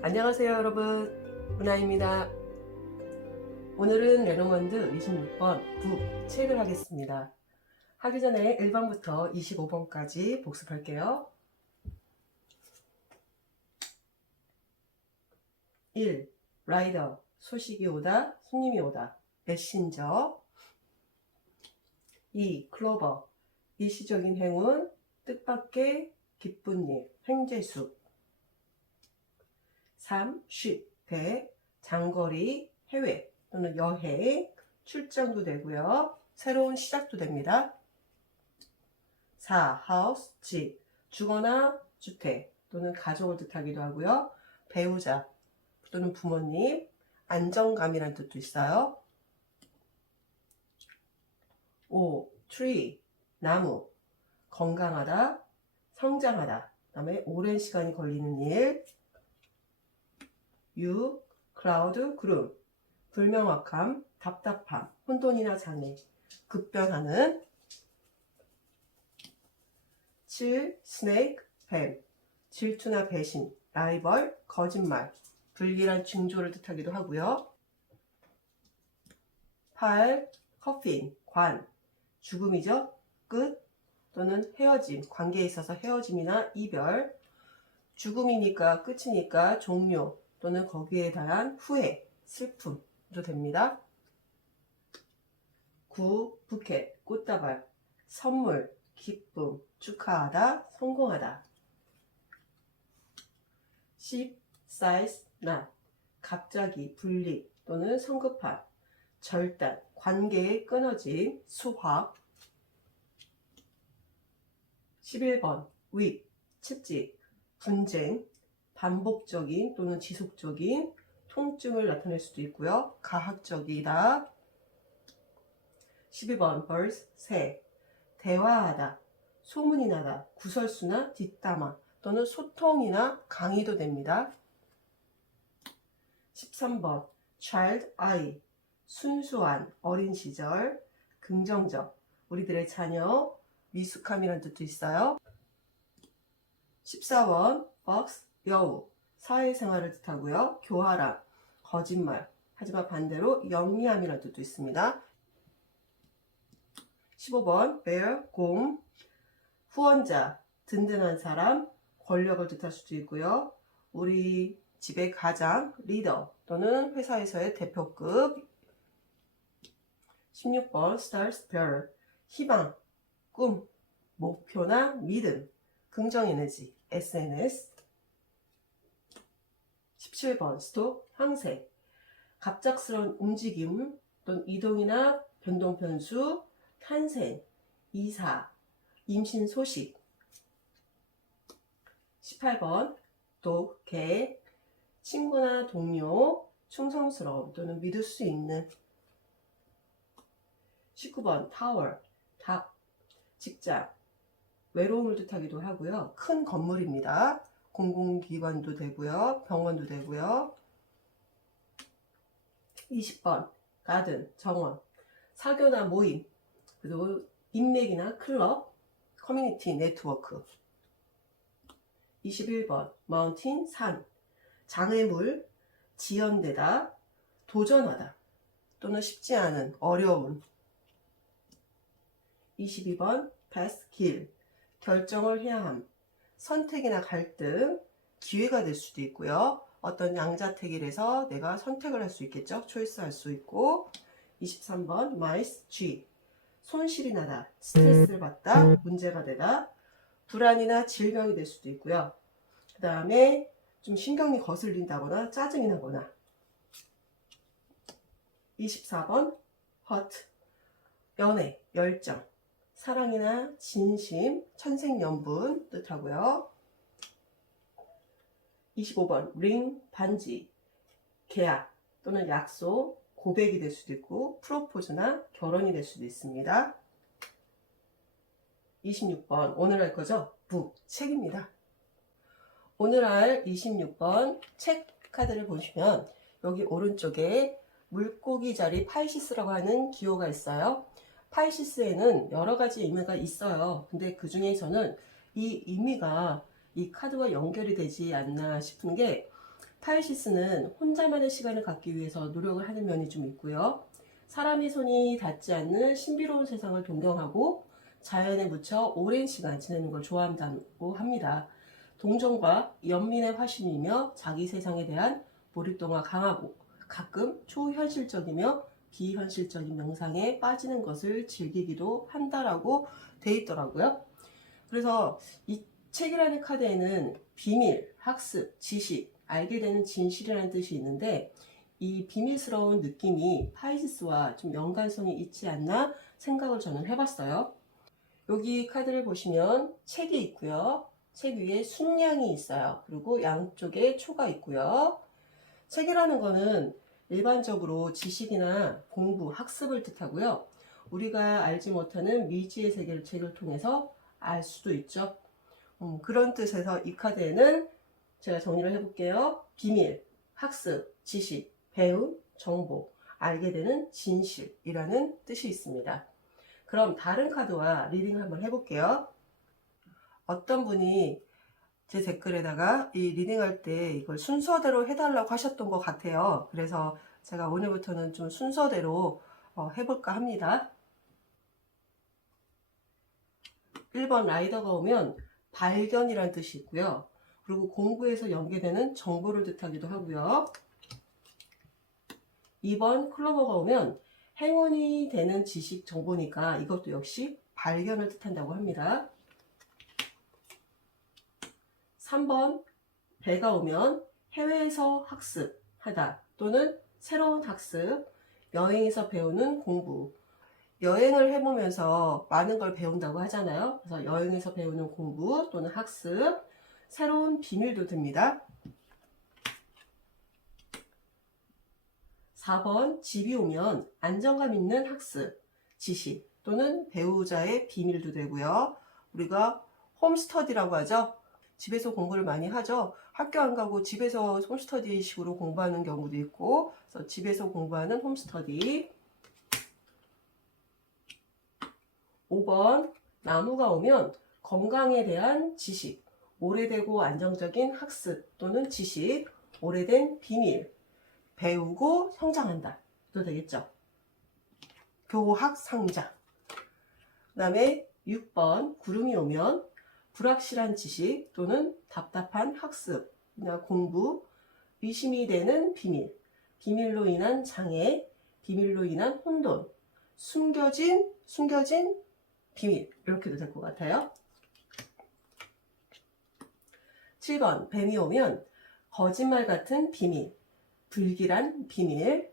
안녕하세요 여러분, 문화입니다. 오늘은 레노먼드 26번 북 책을 하겠습니다. 하기 전에 1번부터 25번까지 복습할게요. 1. 라이더, 소식이 오다, 손님이 오다, 메신저. 2. 클로버, 일시적인 행운, 뜻밖의 기쁜 일, 횡재수. 3. 쉽, 배, 장거리, 해외 또는 여행, 출장도 되고요. 새로운 시작도 됩니다. 4. 하우스, 집, 주거나 주택 또는 가족을 뜻하기도 하고요. 배우자 또는 부모님, 안정감이라는 뜻도 있어요. 5. tree, 나무, 건강하다, 성장하다, 그 다음에 오랜 시간이 걸리는 일. 6. 클라우드, 구름, 불명확함, 답답함, 혼돈이나 장애, 급변하는. 7. 스네이크, 뱀, 질투나 배신, 라이벌, 거짓말, 불길한 징조를 뜻하기도 하고요. 8. 커핀, 관, 죽음이죠. 끝 또는 헤어짐, 관계에 있어서 헤어짐이나 이별, 죽음이니까 끝이니까 종료 또는 거기에 대한 후회, 슬픔도 됩니다. 9. 부켓, 꽃다발, 선물, 기쁨, 축하하다, 성공하다. 10. 사이즈, 낫, 갑자기, 분리 또는 성급한, 절단, 관계의 끊어짐, 수확. 11번 윗, 채찍, 분쟁, 반복적인 또는 지속적인 통증을 나타낼 수도 있고요. 가학적이다. 12번 birds, 새, 대화하다, 소문이 나다, 구설수나 뒷담화 또는 소통이나 강의도 됩니다. 13번 child eye, 순수한 어린 시절, 긍정적, 우리들의 자녀, 미숙함이라는 뜻도 있어요. 14번 fox, 여우, 사회생활을 뜻하고요. 교활함, 거짓말, 하지만 반대로 영리함이라는 뜻도 있습니다. 15번 bear, 곰, 후원자, 든든한 사람, 권력을 뜻할 수도 있고요. 우리 집의 가장, 리더 또는 회사에서의 대표급. 16번 stars, 별, 희망, 꿈, 목표나 믿음, 긍정에너지, SNS. 17번 스톱, 항세, 갑작스러운 움직임 또는 이동이나 변동 변수, 탄생, 이사, 임신 소식. 18번 독, 개, 친구나 동료, 충성스러움 또는 믿을 수 있는. 19번 타워, 닭, 직장, 외로움을 뜻하기도 하고요. 큰 건물입니다. 공공기관도 되고요. 병원도 되고요. 20번 가든, 정원, 사교나 모임, 그리고 인맥이나 클럽, 커뮤니티 네트워크. 21번 마운틴, 산, 장애물, 지연되다, 도전하다 또는 쉽지 않은, 어려운. 22번 패스, 길, 결정을 해야 함, 선택이나 갈등, 기회가 될 수도 있고요. 어떤 양자택일에서 내가 선택을 할 수 있겠죠. 초이스할 수 있고. 23번 마이스, 쥐, 손실이 나다, 스트레스를 받다, 문제가 되다, 불안이나 질병이 될 수도 있고요. 그 다음에 좀 신경이 거슬린다거나 짜증이 나거나. 24번 hot, 연애, 열정, 사랑이나 진심, 천생연분 뜻하고요. 25번 ring, 반지, 계약 또는 약속, 고백이 될 수도 있고 프로포즈나 결혼이 될 수도 있습니다. 26번 오늘 할 거죠? 북, 책입니다. 오늘 할 26번 책 카드를 보시면 여기 오른쪽에 물고기 자리 파이시스라고 하는 기호가 있어요. 파이시스에는 여러 가지 의미가 있어요. 근데 그 중에 저는 이 의미가 이 카드와 연결이 되지 않나 싶은 게 파이시스는 혼자만의 시간을 갖기 위해서 노력을 하는 면이 좀 있고요. 사람의 손이 닿지 않는 신비로운 세상을 동경하고 자연에 묻혀 오랜 시간 지내는 걸 좋아한다고 합니다. 동정과 연민의 화신이며 자기 세상에 대한 몰입도가 강하고 가끔 초현실적이며 비현실적인 명상에 빠지는 것을 즐기기도 한다라고 돼 있더라고요. 그래서 이 책이라는 카드에는 비밀, 학습, 지식, 알게 되는 진실이라는 뜻이 있는데 이 비밀스러운 느낌이 파이시스와 좀 연관성이 있지 않나 생각을 저는 해봤어요. 여기 카드를 보시면 책이 있고요. 책 위에 순양이 있어요. 그리고 양쪽에 초가 있고요. 책이라는 거는 일반적으로 지식이나 공부, 학습을 뜻하고요. 우리가 알지 못하는 미지의 세계를 책을 통해서 알 수도 있죠. 그런 뜻에서 이 카드에는 제가 정리를 해볼게요. 비밀, 학습, 지식, 배움, 정보, 알게 되는 진실이라는 뜻이 있습니다. 그럼 다른 카드와 리딩을 한번 해볼게요. 어떤 분이 제 댓글에다가 이 리딩할 때 이걸 순서대로 해달라고 하셨던 것 같아요. 그래서 제가 오늘부터는 좀 순서대로 해볼까 합니다. 1번 라이더가 오면 발견이라는 뜻이 있고요. 그리고 공부에서 연계되는 정보를 뜻하기도 하고요. 2번 클로버가 오면 행운이 되는 지식 정보니까 이것도 역시 발견을 뜻한다고 합니다. 3번 배가 오면 해외에서 학습하다 또는 새로운 학습, 여행에서 배우는 공부. 여행을 해보면서 많은 걸 배운다고 하잖아요. 그래서 여행에서 배우는 공부 또는 학습, 새로운 비밀도 듭니다. 4번 집이 오면 안정감 있는 학습, 지식 또는 배우자의 비밀도 되고요. 우리가 홈스터디라고 하죠. 집에서 공부를 많이 하죠. 학교 안 가고 집에서 홈스터디 식으로 공부하는 경우도 있고, 그래서 집에서 공부하는 홈스터디. 5번 나무가 오면 건강에 대한 지식, 오래되고 안정적인 학습 또는 지식, 오래된 비밀, 배우고 성장한다. 또 되겠죠. 교학 상장. 그 다음에 6번 구름이 오면 불확실한 지식 또는 답답한 학습이나 공부, 의심이 되는 비밀, 비밀로 인한 장애, 비밀로 인한 혼돈, 숨겨진 비밀, 이렇게도 될 것 같아요. 7번 뱀이 오면 거짓말 같은 비밀, 불길한 비밀.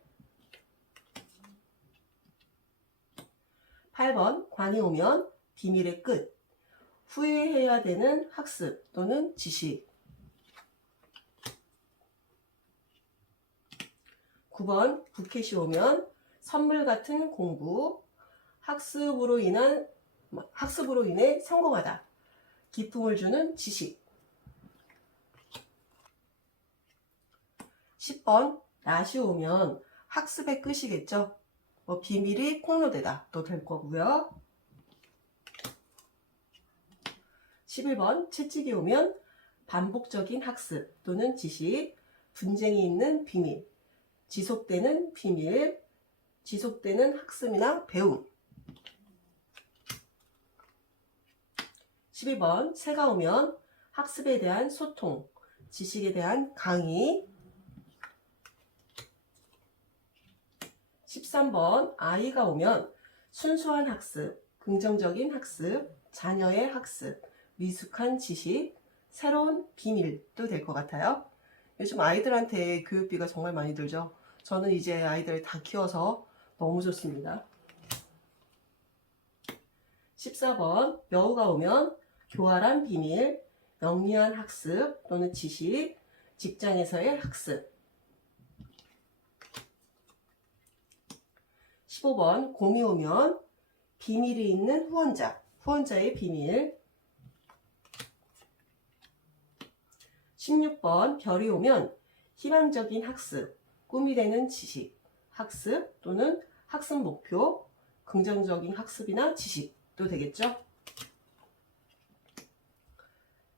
8번 관이 오면 비밀의 끝, 후회해야 되는 학습 또는 지식. 9번 부켓이 오면 선물 같은 공부, 학습으로 인해 성공하다, 기쁨을 주는 지식. 10번 낫이 오면 학습의 끝이겠죠. 비밀이 폭로되다 또 될 거고요. 11번 채찍이 오면 반복적인 학습 또는 지식, 분쟁이 있는 비밀, 지속되는 비밀, 지속되는 학습이나 배움. 12번 새가 오면 학습에 대한 소통, 지식에 대한 강의. 13번 아이가 오면 순수한 학습, 긍정적인 학습, 자녀의 학습, 미숙한 지식, 새로운 비밀도 될 것 같아요. 요즘 아이들한테 교육비가 정말 많이 들죠. 저는 이제 아이들 다 키워서 너무 좋습니다. 14번 여우가 오면 교활한 비밀, 영리한 학습 또는 지식, 직장에서의 학습. 15번 곰이 오면 비밀이 있는 후원자, 후원자의 비밀. 16번 별이 오면 희망적인 학습, 꿈이 되는 지식, 학습 또는 학습 목표, 긍정적인 학습이나 지식도 되겠죠.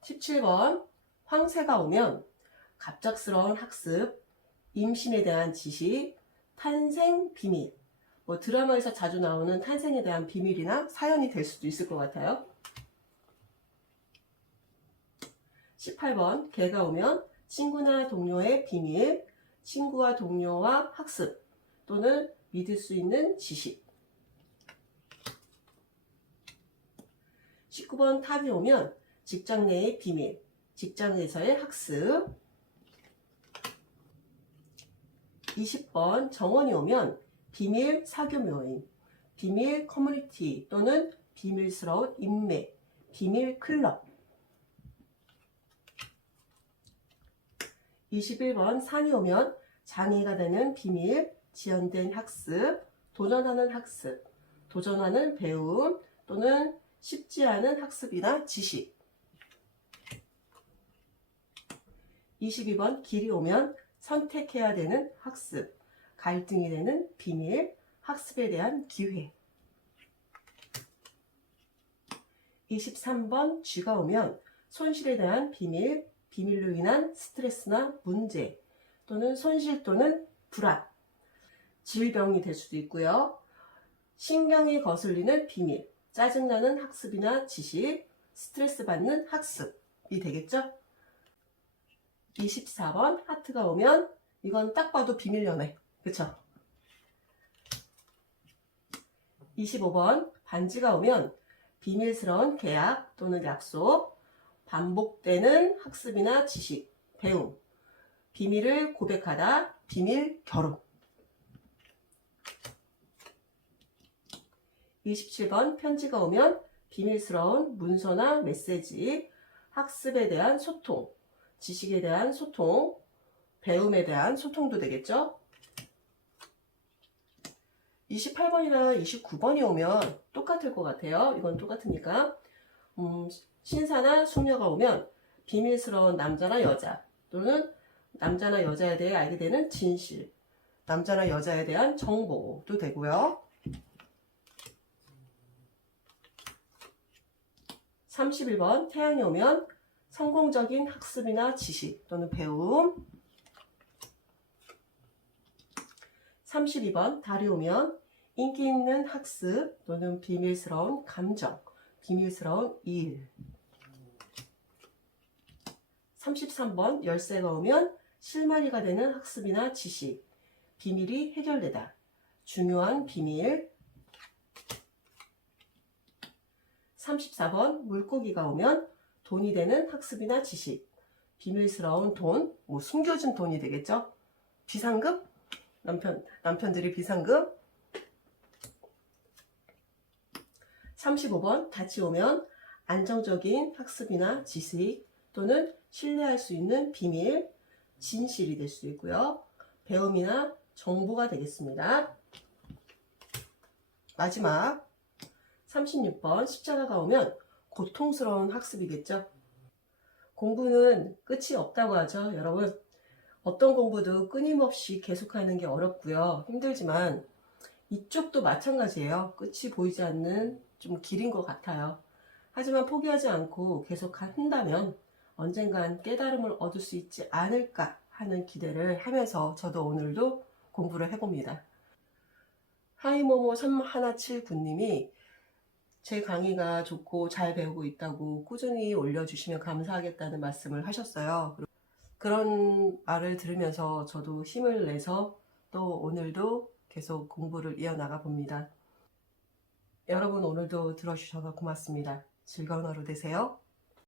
17번 황새가 오면 갑작스러운 학습, 임신에 대한 지식, 탄생 비밀. 뭐 드라마에서 자주 나오는 탄생에 대한 비밀이나 사연이 될 수도 있을 것 같아요. 18번 개가 오면 친구나 동료의 비밀, 친구와 동료와 학습 또는 믿을 수 있는 지식. 19번 탑이 오면 직장 내의 비밀, 직장에서의 학습. 20번 정원이 오면 비밀 사교 모임, 비밀 커뮤니티 또는 비밀스러운 인맥, 비밀 클럽. 21번 산이 오면 장애가 되는 비밀, 지연된 학습, 도전하는 학습, 도전하는 배움 또는 쉽지 않은 학습이나 지식. 22번 길이 오면 선택해야 되는 학습, 갈등이 되는 비밀, 학습에 대한 기회. 23번 쥐가 오면 손실에 대한 비밀, 비밀로 인한 스트레스나 문제 또는 손실 또는 불안, 질병이 될 수도 있고요. 신경이 거슬리는 비밀, 짜증나는 학습이나 지식, 스트레스 받는 학습이 되겠죠? 24번 하트가 오면 이건 딱 봐도 비밀 연애, 그쵸? 25번 반지가 오면 비밀스러운 계약 또는 약속, 반복되는 학습이나 지식, 배움, 비밀을 고백하다, 비밀 결혼. 27번 편지가 오면 비밀스러운 문서나 메시지, 학습에 대한 소통, 지식에 대한 소통, 배움에 대한 소통도 되겠죠? 28번이나 29번이 오면 똑같을 것 같아요. 이건 똑같으니까. 신사나 숙녀가 오면 비밀스러운 남자나 여자 또는 남자나 여자에 대해 알게 되는 진실, 남자나 여자에 대한 정보도 되고요. 31번 태양이 오면 성공적인 학습이나 지식 또는 배움. 32번 달이 오면 인기 있는 학습 또는 비밀스러운 감정, 비밀스러운 일. 33번 열쇠가 오면 실마리가 되는 학습이나 지식, 비밀이 해결되다, 중요한 비밀. 34번 물고기가 오면 돈이 되는 학습이나 지식, 비밀스러운 돈, 뭐 숨겨진 돈이 되겠죠? 비상금? 남편들이 비상금. 35번 닻이 오면 안정적인 학습이나 지식 또는 신뢰할 수 있는 비밀, 진실이 될 수도 있고요. 배움이나 정보가 되겠습니다. 마지막 36번 십자가가 오면 고통스러운 학습이겠죠. 공부는 끝이 없다고 하죠, 여러분. 어떤 공부도 끊임없이 계속하는 게 어렵고요. 힘들지만 이쪽도 마찬가지예요. 끝이 보이지 않는 좀 길인 것 같아요. 하지만 포기하지 않고 계속 한다면 언젠간 깨달음을 얻을 수 있지 않을까 하는 기대를 하면서 저도 오늘도 공부를 해봅니다. 하이모모 3179님이 제 강의가 좋고 잘 배우고 있다고 꾸준히 올려주시면 감사하겠다는 말씀을 하셨어요. 그런 말을 들으면서 저도 힘을 내서 또 오늘도 계속 공부를 이어나가 봅니다. 여러분 오늘도 들어주셔서 고맙습니다. 즐거운 하루 되세요.